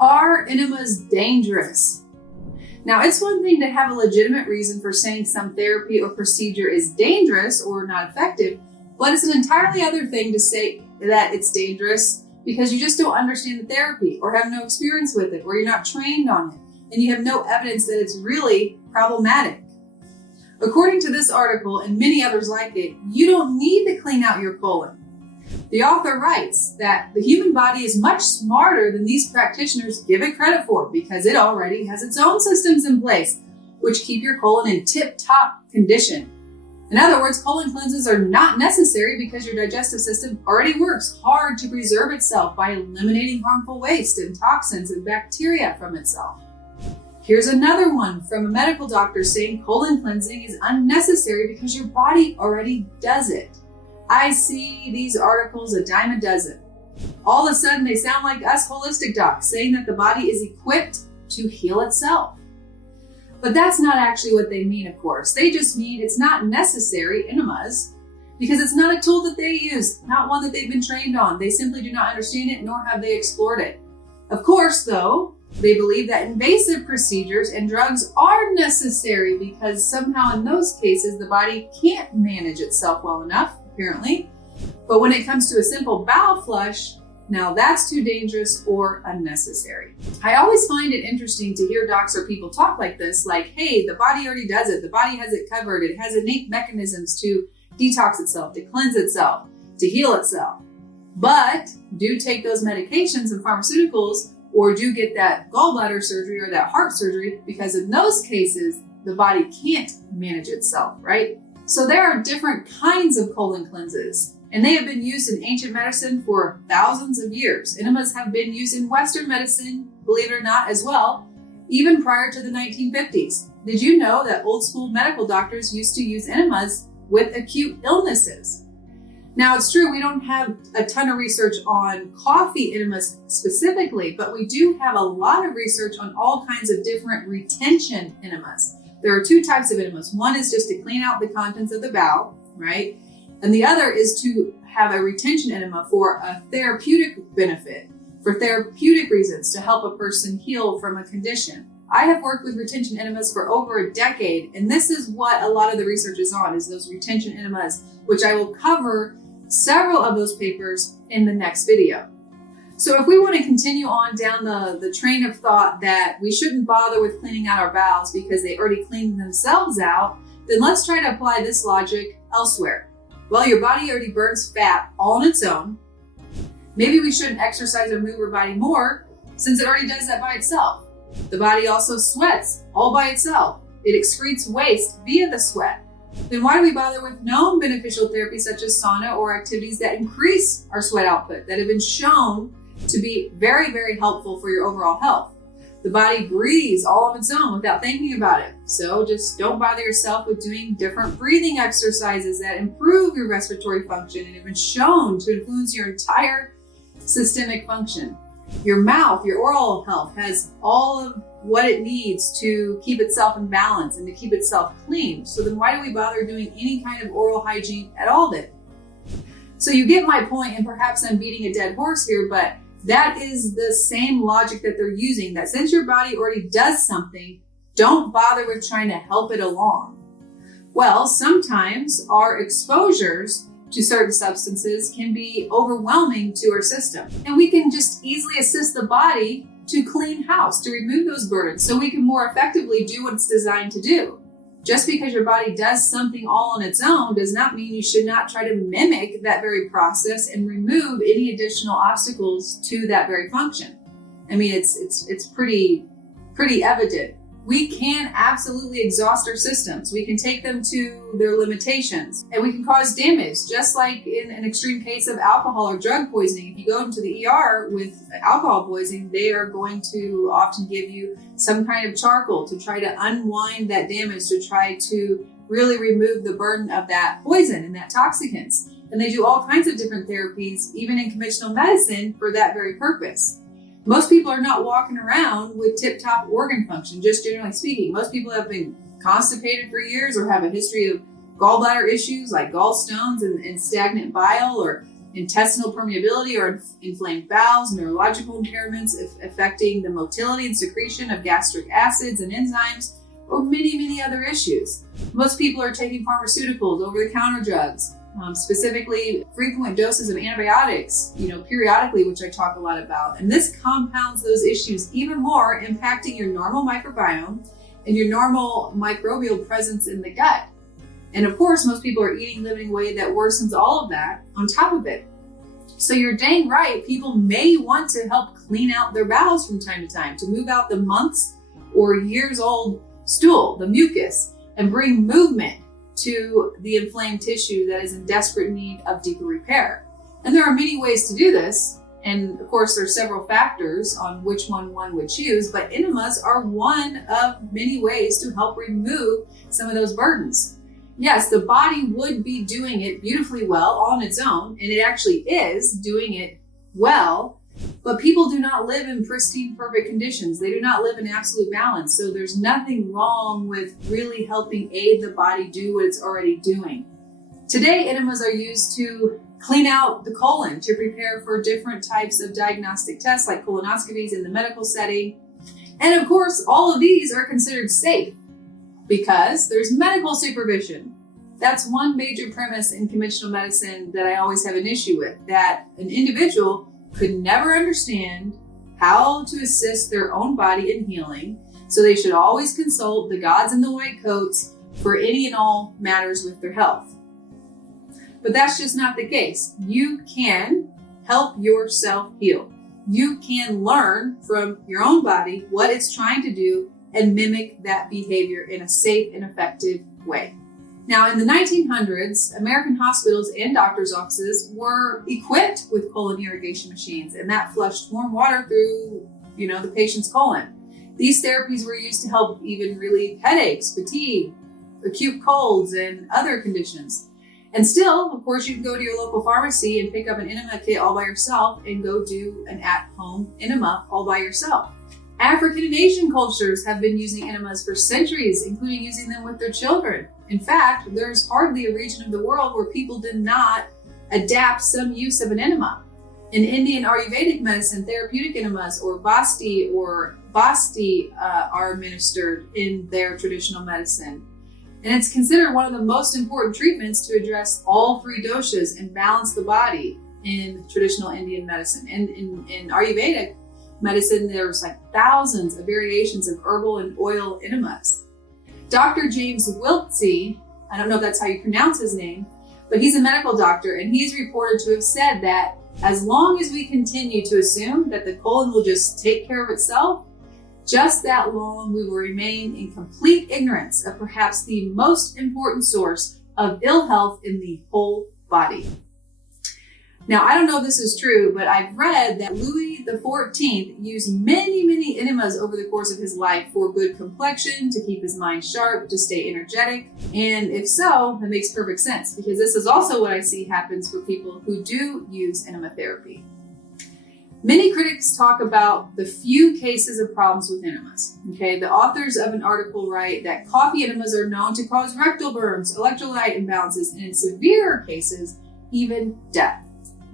Are enemas dangerous? Now, it's one thing to have a legitimate reason for saying some therapy or procedure is dangerous or not effective, but it's an entirely other thing to say that it's dangerous because you just don't understand the therapy or have no experience with it, or you're not trained on it, and you have no evidence that it's really problematic. According to this article and many others like it, you don't need to clean out your colon. The author writes that the human body is much smarter than these practitioners give it credit for because it already has its own systems in place which keep your colon in tip-top condition. In other words, colon cleanses are not necessary because your digestive system already works hard to preserve itself by eliminating harmful waste and toxins and bacteria from itself. Here's another one from a medical doctor saying colon cleansing is unnecessary because your body already does it. I see these articles a dime a dozen. All of a sudden, they sound like us holistic docs saying that the body is equipped to heal itself. But that's not actually what they mean, of course. They just mean it's not necessary, enemas, because it's not a tool that they use, not one that they've been trained on. They simply do not understand it, nor have they explored it. Of course, though, they believe that invasive procedures and drugs are necessary because somehow in those cases, the body can't manage itself well enough, apparently. But when it comes to a simple bowel flush, now that's too dangerous or unnecessary. I always find it interesting to hear docs or people talk like this, like, hey, the body already does it. The body has it covered. It has innate mechanisms to detox itself, to cleanse itself, to heal itself. But do take those medications and pharmaceuticals, or do get that gallbladder surgery or that heart surgery, because in those cases, the body can't manage itself, right? So there are different kinds of colon cleanses, and they have been used in ancient medicine for thousands of years. Enemas have been used in Western medicine, believe it or not, as well, even prior to the 1950s. Did you know that old school medical doctors used to use enemas with acute illnesses? Now, it's true, we don't have a ton of research on coffee enemas specifically, but we do have a lot of research on all kinds of different retention enemas. There are two types of enemas. One is just to clean out the contents of the bowel, right? And the other is to have a retention enema for a therapeutic benefit, for therapeutic reasons, to help a person heal from a condition. I have worked with retention enemas for over a decade, and this is what a lot of the research is on, is those retention enemas, which I will cover several of those papers in the next video. So if we want to continue on down the train of thought that we shouldn't bother with cleaning out our bowels because they already cleaned themselves out, then let's try to apply this logic elsewhere. Well, your body already burns fat all on its own. Maybe we shouldn't exercise or move our body more since it already does that by itself. The body also sweats all by itself. It excretes waste via the sweat. Then why do we bother with known beneficial therapies such as sauna or activities that increase our sweat output that have been shown to be very, very helpful for your overall health? The body breathes all on its own without thinking about it. So just don't bother yourself with doing different breathing exercises that improve your respiratory function and have been shown to influence your entire systemic function. Your mouth, your oral health has all of what it needs to keep itself in balance and to keep itself clean. So then why do we bother doing any kind of oral hygiene at all then? So you get my point, and perhaps I'm beating a dead horse here, but that is the same logic that they're using, that since your body already does something, don't bother with trying to help it along. Well, sometimes our exposures to certain substances can be overwhelming to our system, and we can just easily assist the body to clean house, to remove those burdens so we can more effectively do what it's designed to do. Just because your body does something all on its own does not mean you should not try to mimic that very process and remove any additional obstacles to that very function. I mean, it's pretty evident. We can absolutely exhaust our systems. We can take them to their limitations, and we can cause damage, just like in an extreme case of alcohol or drug poisoning. If you go into the ER with alcohol poisoning, they are going to often give you some kind of charcoal to try to unwind that damage, to try to really remove the burden of that poison and that toxicants. And they do all kinds of different therapies, even in conventional medicine, for that very purpose. Most people are not walking around with tip-top organ function, just generally speaking. Most people have been constipated for years or have a history of gallbladder issues like gallstones and stagnant bile, or intestinal permeability or inflamed bowels, neurological impairments affecting the motility and secretion of gastric acids and enzymes, or many, many other issues. Most people are taking pharmaceuticals, over-the-counter drugs, specifically frequent doses of antibiotics, periodically, which I talk a lot about. And this compounds those issues even more, impacting your normal microbiome and your normal microbial presence in the gut. And of course, most people are eating, living in a way that worsens all of that on top of it. So you're dang right, people may want to help clean out their bowels from time to time, to move out the months or years old stool, the mucus, and bring movement to the inflamed tissue that is in desperate need of deeper repair. And there are many ways to do this. And of course, there's several factors on which one would choose, but enemas are one of many ways to help remove some of those burdens. Yes, the body would be doing it beautifully well on its own, and it actually is doing it well, but people do not live in pristine, perfect conditions. They do not live in absolute balance. So there's nothing wrong with really helping aid the body do what it's already doing. Today, enemas are used to clean out the colon, to prepare for different types of diagnostic tests like colonoscopies in the medical setting. And of course, all of these are considered safe because there's medical supervision. That's one major premise in conventional medicine that I always have an issue with, that an individual could never understand how to assist their own body in healing. So they should always consult the gods in the white coats for any and all matters with their health. But that's just not the case. You can help yourself heal. You can learn from your own body what it's trying to do and mimic that behavior in a safe and effective way. Now, in the 1900s, American hospitals and doctors' offices were equipped with colon irrigation machines, and that flushed warm water through, the patient's colon. These therapies were used to help even relieve headaches, fatigue, acute colds, and other conditions. And still, of course, you can go to your local pharmacy and pick up an enema kit all by yourself and go do an at-home enema all by yourself. African and Asian cultures have been using enemas for centuries, including using them with their children. In fact, there's hardly a region of the world where people did not adapt some use of an enema. In Indian Ayurvedic medicine, therapeutic enemas or basti are administered in their traditional medicine. And it's considered one of the most important treatments to address all three doshas and balance the body in traditional Indian medicine. And in Ayurvedic medicine, there's like thousands of variations of herbal and oil enemas. Dr. James Wiltsey, I don't know if that's how you pronounce his name, but he's a medical doctor, and he's reported to have said that as long as we continue to assume that the colon will just take care of itself, just that long we will remain in complete ignorance of perhaps the most important source of ill health in the whole body. Now, I don't know if this is true, but I've read that Louis XIV used many, many enemas over the course of his life for good complexion, to keep his mind sharp, to stay energetic. And if so, that makes perfect sense, because this is also what I see happens for people who do use enema therapy. Many critics talk about the few cases of problems with enemas. Okay, the authors of an article write that coffee enemas are known to cause rectal burns, electrolyte imbalances, and in severe cases, even death.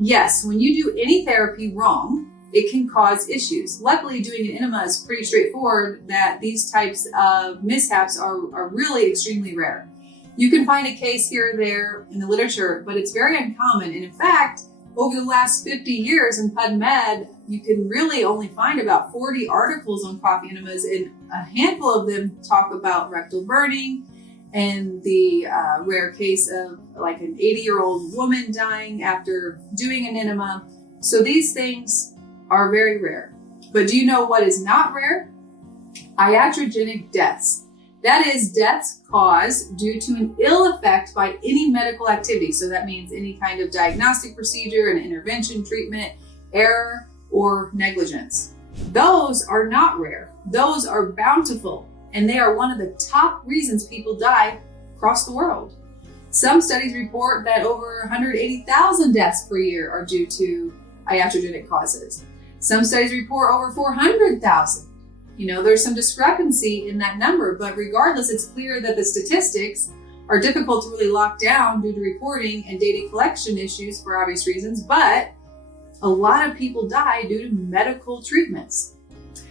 Yes, when you do any therapy wrong, it can cause issues. Luckily, doing an enema is pretty straightforward, that these types of mishaps are really extremely rare. You can find a case here or there in the literature, but it's very uncommon. And in fact, over the last 50 years in PubMed, you can really only find about 40 articles on coffee enemas, and a handful of them talk about rectal burning and the rare case of like an 80-year-old woman dying after doing an enema. So these things are very rare. But do you know what is not rare? Iatrogenic deaths. That is, deaths caused due to an ill effect by any medical activity. So that means any kind of diagnostic procedure, an intervention, treatment, error, or negligence. Those are not rare. Those are bountiful. And they are one of the top reasons people die across the world. Some studies report that over 180,000 deaths per year are due to iatrogenic causes. Some studies report over 400,000. There's some discrepancy in that number, but regardless, it's clear that the statistics are difficult to really lock down due to reporting and data collection issues for obvious reasons, but a lot of people die due to medical treatments.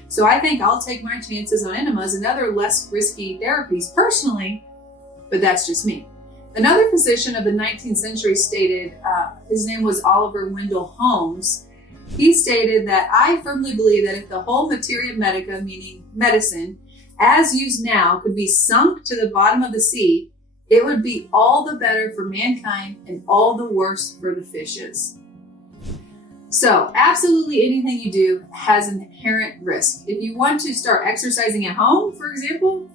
So I think I'll take my chances on enemas and other less risky therapies personally, but that's just me. Another physician of the 19th century stated, his name was Oliver Wendell Holmes. He stated that I firmly believe that if the whole materia medica, meaning medicine, as used now could be sunk to the bottom of the sea, it would be all the better for mankind and all the worse for the fishes. So absolutely anything you do has an inherent risk. If you want to start exercising at home, for example,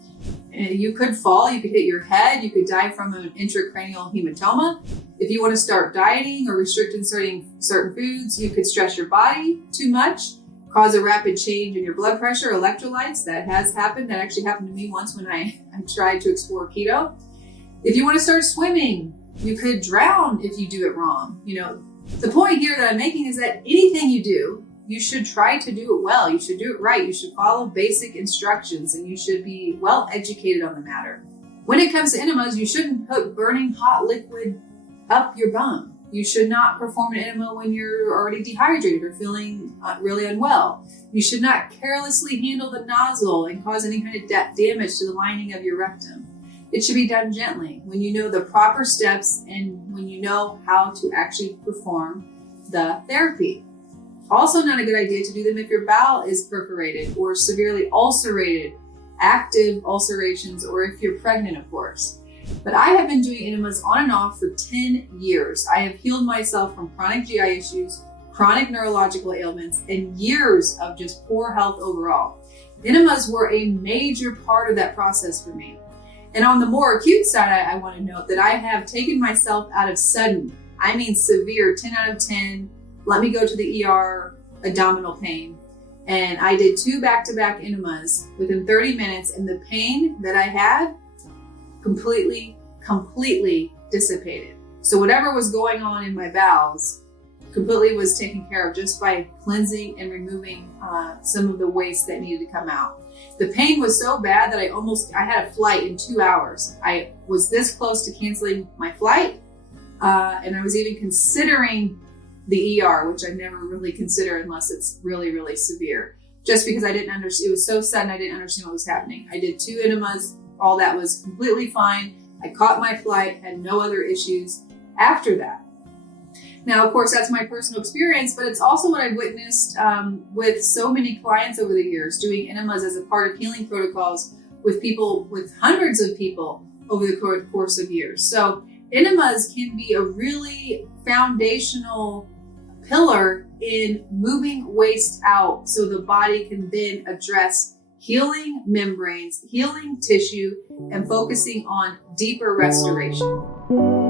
you could fall, you could hit your head, you could die from an intracranial hematoma. If you want to start dieting or restricting certain foods, you could stress your body too much, cause a rapid change in your blood pressure, electrolytes. That has happened. That actually happened to me once when I tried to explore keto. If you want to start swimming, you could drown if you do it wrong. The point here that I'm making is that anything you do, you should try to do it well. You should do it right. You should follow basic instructions and you should be well educated on the matter. When it comes to enemas, you shouldn't put burning hot liquid up your bum. You should not perform an enema when you're already dehydrated or feeling really unwell. You should not carelessly handle the nozzle and cause any kind of damage to the lining of your rectum. It should be done gently when you know the proper steps and when you know how to actually perform the therapy. Also not a good idea to do them if your bowel is perforated or severely ulcerated, active ulcerations, or if you're pregnant, of course. But I have been doing enemas on and off for 10 years. I have healed myself from chronic GI issues, chronic neurological ailments, and years of just poor health overall. Enemas were a major part of that process for me. And on the more acute side, I want to note that I have taken myself out of sudden, I mean severe, 10 out of 10, let me go to the ER, abdominal pain. And I did 2 back-to-back enemas within 30 minutes, and the pain that I had completely dissipated. So whatever was going on in my bowels completely was taken care of just by cleansing and removing some of the waste that needed to come out. The pain was so bad that I had a flight in 2 hours. I was this close to canceling my flight, and I was even considering the ER, which I never really consider unless it's really, really severe. Just because I didn't understand, it was so sudden, I didn't understand what was happening. I did 2 enemas, all that was completely fine. I caught my flight, had no other issues after that. Now, of course, that's my personal experience, but it's also what I've witnessed with so many clients over the years, doing enemas as a part of healing protocols with people, with hundreds of people over the course of years. So enemas can be a really foundational pillar in moving waste out so the body can then address healing membranes, healing tissue, and focusing on deeper restoration.